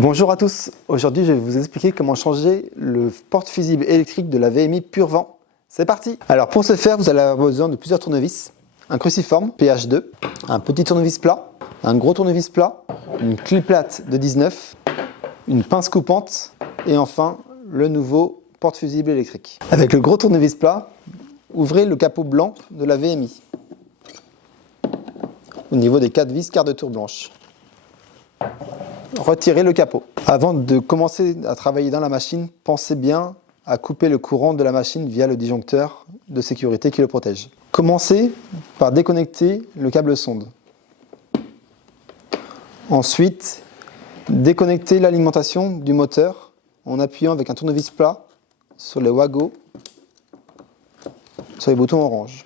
Bonjour à tous, aujourd'hui je vais vous expliquer comment changer le porte-fusible électrique de la VMI Purvent. C'est parti! Alors pour ce faire, vous allez avoir besoin de plusieurs tournevis, un cruciforme PH2, un petit tournevis plat, un gros tournevis plat, une clé plate de 19, une pince coupante et enfin le nouveau porte-fusible électrique. Avec le gros tournevis plat, ouvrez le capot blanc de la VMI au niveau des 4 vis quart de tour blanche. Retirez le capot. Avant de commencer à travailler dans la machine, pensez bien à couper le courant de la machine via le disjoncteur de sécurité qui le protège. Commencez par déconnecter le câble sonde. Ensuite, déconnectez l'alimentation du moteur en appuyant avec un tournevis plat sur les wagons, sur les boutons orange.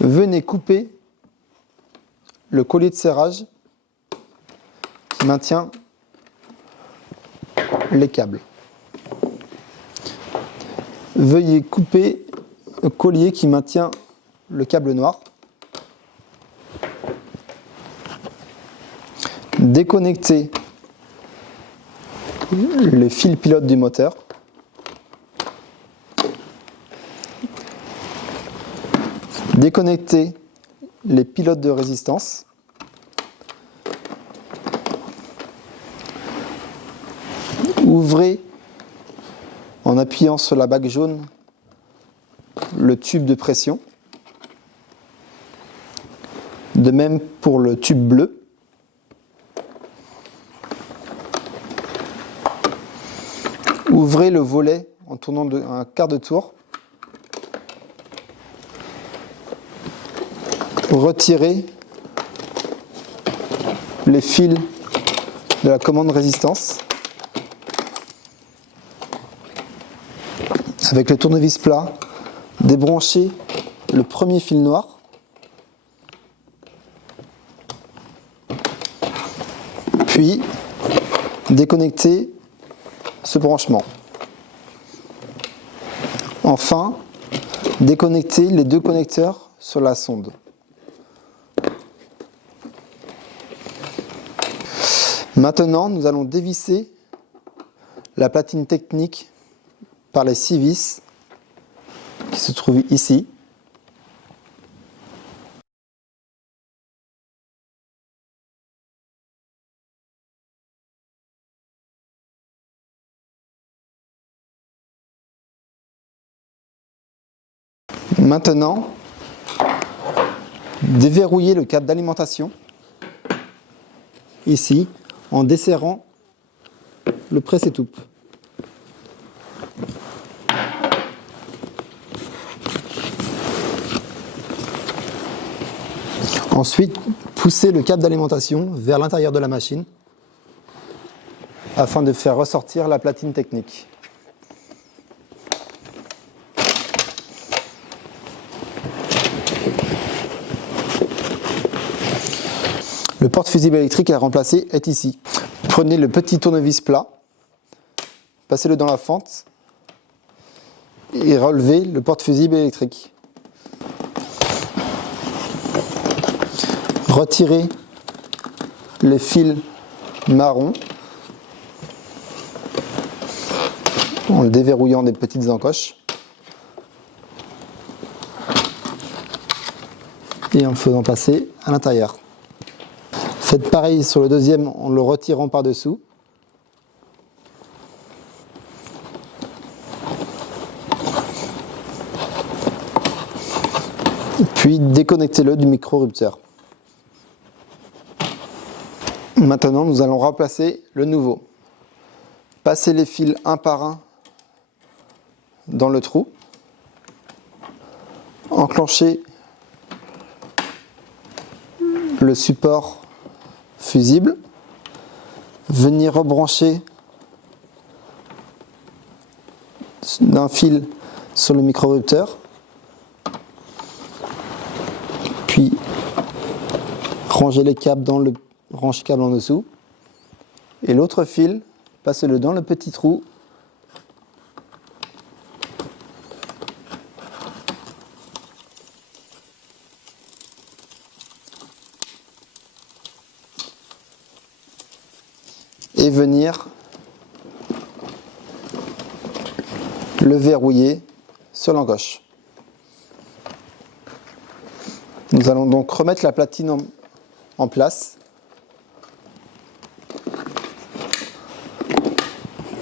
Venez couper le collier de serrage qui maintient les câbles. Veuillez couper le collier qui maintient le câble noir. Déconnectez le fil pilote du moteur. Déconnectez les pilotes de résistance. Ouvrez en appuyant sur la bague jaune le tube de pression. De même pour le tube bleu. Ouvrez le volet en tournant un quart de tour. Retirez les fils de la commande résistance. Avec le tournevis plat, débranchez le premier fil noir. Puis déconnectez ce branchement. Enfin, déconnectez les deux connecteurs sur la sonde. Maintenant, nous allons dévisser la platine technique par les 6 vis qui se trouvent ici. Maintenant, déverrouillez le câble d'alimentation ici en desserrant le presse-étoupe. Ensuite, poussez le câble d'alimentation vers l'intérieur de la machine afin de faire ressortir la platine technique. Le porte-fusible électrique à remplacer est ici. Prenez le petit tournevis plat, passez-le dans la fente et relevez le porte-fusible électrique. Retirez les fils marrons en le déverrouillant des petites encoches et en le faisant passer à l'intérieur. Faites pareil sur le deuxième en le retirant par-dessous. Puis déconnectez-le du micro-rupteur. Maintenant, nous allons remplacer le nouveau. Passez les fils un par un dans le trou. Enclenchez le support fusible. Venez rebrancher d'un fil sur le micro-rupteur. Puis rangez les câbles dans le range-câble en dessous. Et l'autre fil, passez-le dans le petit trou. et venir le verrouiller sur l'encoche. Nous allons donc remettre la platine en place.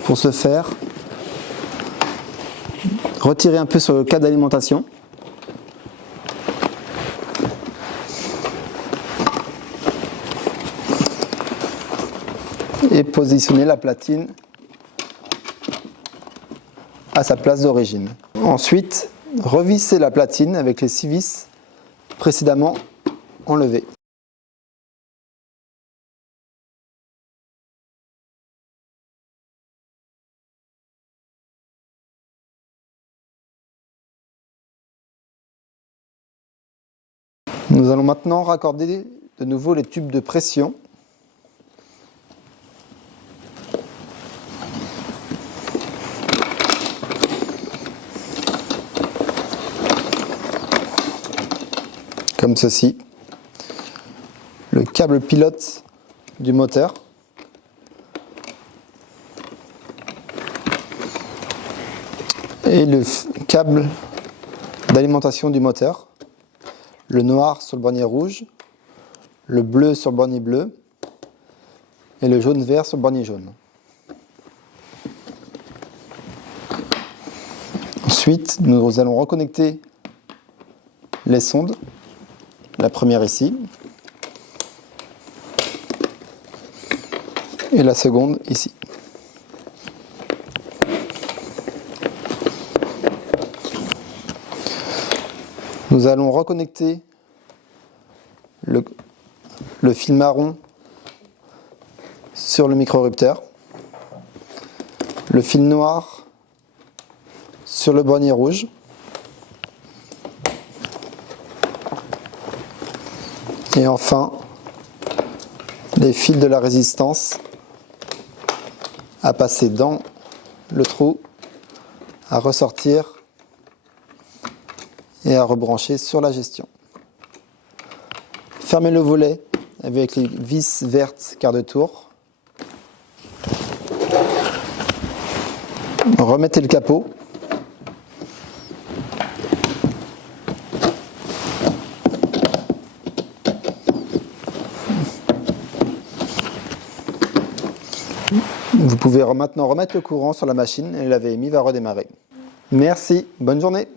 Pour ce faire, retirez un peu sur le câble d'alimentation. Et positionnez la platine à sa place d'origine. Ensuite, revissez la platine avec les 6 vis précédemment enlevées. Nous allons maintenant raccorder de nouveau les tubes de pression. Comme ceci. Le câble pilote du moteur. Et le câble d'alimentation du moteur. Le noir sur le bornier rouge, le bleu sur le bornier bleu et le jaune-vert sur le bornier jaune. Ensuite, nous allons reconnecter les sondes. La première ici et la seconde ici. Nous allons reconnecter le fil marron sur le micro-rupteur, le fil noir sur le bornier rouge, et enfin les fils de la résistance à passer dans le trou, à ressortir et à rebrancher sur la gestion. Fermez le volet avec les vis vertes quart de tour. Remettez le capot. Vous pouvez maintenant remettre le courant sur la machine et la VMI va redémarrer. Merci, bonne journée.